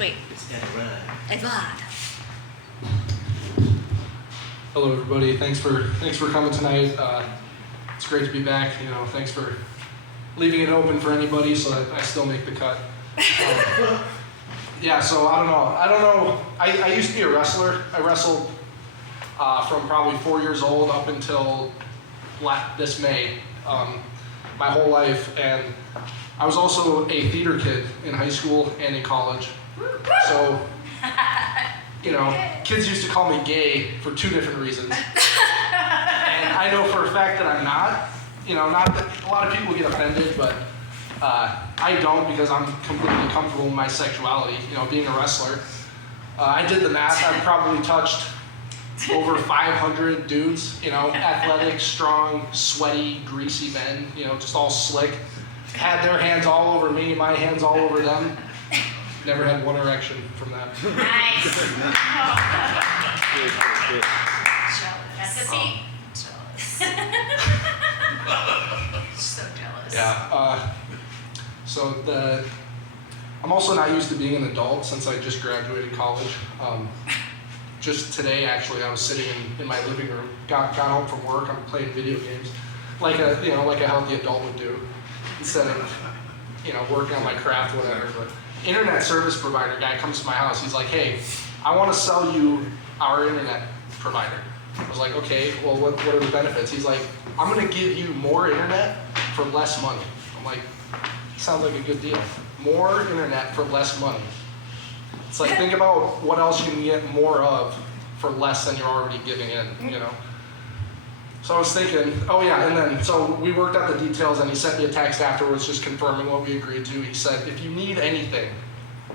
Sweet. It's Edward. Hello, everybody. Thanks for coming tonight. It's great to be back. Thanks for leaving it open for anybody so that I still make the cut. Yeah. So I don't know. I used to be a wrestler. I wrestled from probably 4 years old up until this May, my whole life, and I was also a theater kid in high school and in college. So. Kids used to call me gay for 2 different reasons. And I know for a fact that I'm not. Not that a lot of people get offended, but I don't, because I'm completely comfortable with my sexuality, being a wrestler. I did the math. I've probably touched over 500 dudes, athletic, strong, sweaty, greasy men, just all slick. Had their hands all over me, my hands all over them. Never had one erection from that. Nice. So jealous. Yeah. I'm also not used to being an adult since I just graduated college. Just today, actually, I was sitting in my living room. Got home from work. I'm playing video games, like a healthy adult would do, instead of working on my craft, whatever. But internet service provider guy comes to my house. He's like, "Hey, I want to sell you our internet provider." I was like, "Okay, well, what are the benefits?" He's like, "I'm going to give you more internet for less money." I'm like, "Sounds like a good deal. More internet for less money." It's like, think about what else you can get more of for less than you're already giving in, So I was thinking, oh yeah, and then, so we worked out the details, and he sent me a text afterwards just confirming what we agreed to. He said, "If you need anything,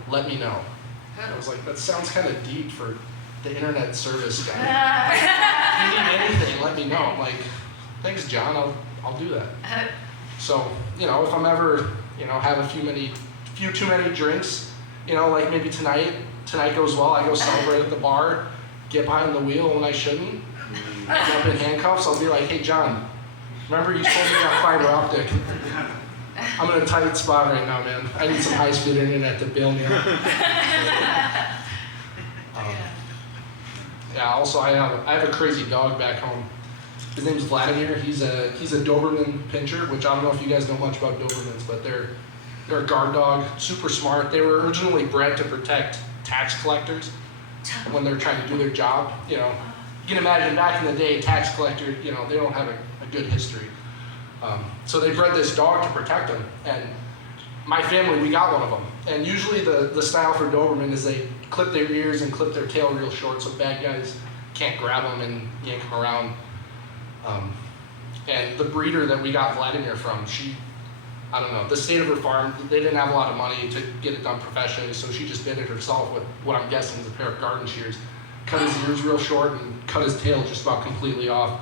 let me know." And I was like, that sounds kind of deep for the internet service guy. If you need anything, let me know. I'm like, "Thanks, John, I'll do that." So, if I'm ever, have a few too many drinks, like maybe tonight goes well, I go celebrate at the bar, get behind the wheel when I shouldn't, jump in handcuffs, I'll be like, "Hey, John, remember you told me about fiber optic? I'm in a tight spot right now, man. I need some high-speed internet to bail me out." Yeah. Also, I have a crazy dog back home. His name's Vladimir. He's a Doberman Pinscher, which I don't know if you guys know much about Dobermans, but they're a guard dog, super smart. They were originally bred to protect tax collectors when they're trying to do their job. You can imagine back in the day, tax collector, they don't have a good history. So they bred this dog to protect them. And my family, we got one of them. And usually the style for Doberman is they clip their ears and clip their tail real short so bad guys can't grab them and yank them around. And the breeder that we got Vladimir from, I don't know, the state of her farm, they didn't have a lot of money to get it done professionally, so she just did it herself with what I'm guessing is a pair of garden shears. Cut his ears real short and cut his tail just about completely off.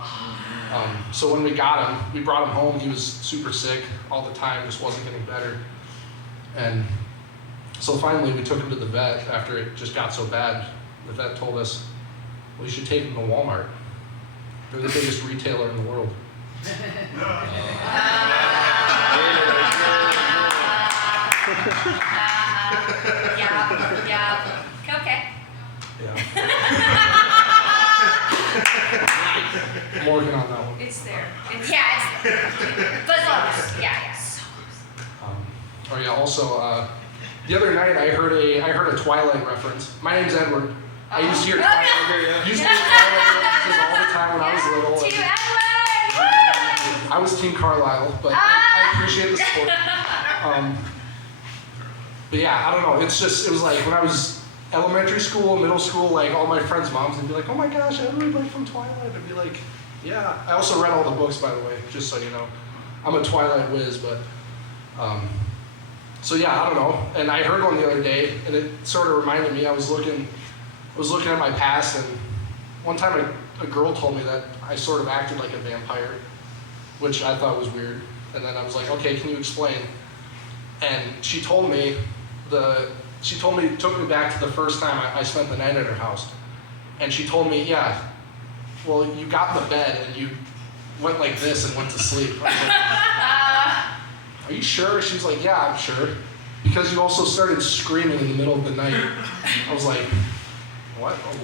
So when we got him, we brought him home. He was super sick all the time, just wasn't getting better. And so finally we took him to the vet after it just got so bad. The vet told us, "Well, you should take him to Walmart. They're the biggest retailer in the world." Yeah. Okay. Yeah. I'm working on that one. It's there. It's there. But close. Yeah. Oh yeah. Also, the other night I heard a Twilight reference. My name's Edward. I used to hear Twilight references all the time when I was little. To Edward! I was Team Carlisle, but I appreciate the support. But yeah, I don't know. It was like when I was elementary school, middle school, like all my friends' moms would be like, "Oh my gosh, Edward, like from Twilight." I'd be like, "Yeah." I also read all the books, by the way, just so you know. I'm a Twilight whiz, but so yeah, I don't know. And I heard one the other day, and it sort of reminded me. I was looking at my past, and one time a girl told me that I sort of acted like a vampire, which I thought was weird. And then I was like, "Okay, can you explain?" And she told me took me back to the first time I spent the night at her house. And she told me, "Yeah, well, you got in the bed and you went like this and went to sleep." I was like, "Are you sure?" She was like, "Yeah, I'm sure." because you also started screaming in the middle of the night. I was like, what? Oh.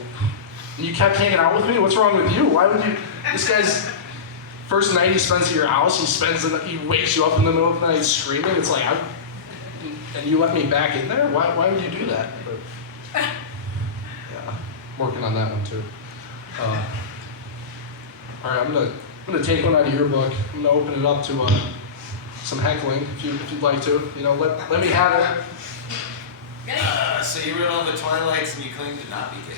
And you kept hanging out with me? What's wrong with you? Why would you? This guy's first night he spends at your house, he wakes you up in the middle of the night screaming. It's like, and you let me back in there? Why would you do that? But, yeah, I'm working on that one too. All right, I'm gonna take one out of your book. I'm gonna open it up to some heckling, if you'd like to. Let me have it. So you wrote all the Twilights and you claim to not be gay.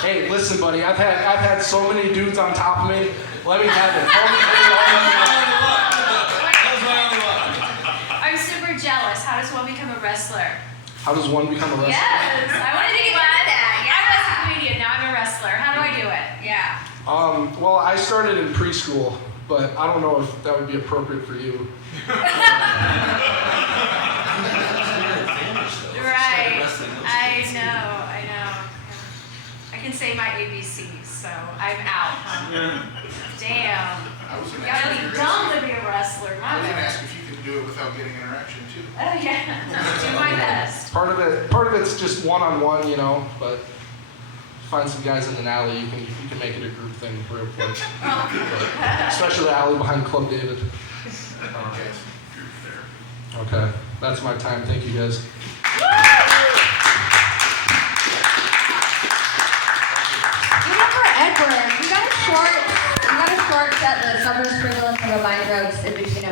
Hey, listen, buddy. I've had so many dudes on top of me. Let me have it. I'm super jealous. How does one become a wrestler? How does one become a wrestler? Yes, I want to think about that. Yeah. I was a comedian, now I'm a wrestler. How do I do it? Yeah. Well, I started in preschool, but I don't know if that would be appropriate for you. Right. I know. I can say my ABCs, so I'm out. Damn. You gotta be dumb to be a wrestler. I was going to ask if you could do it without getting interaction too. Oh yeah. Do my best. Part of it's just one-on-one, but find some guys in an alley, you can make it a group thing real quick. Especially the alley behind Club David. Okay, that's my time. Thank you guys. Edward, we got a short set list. I'm just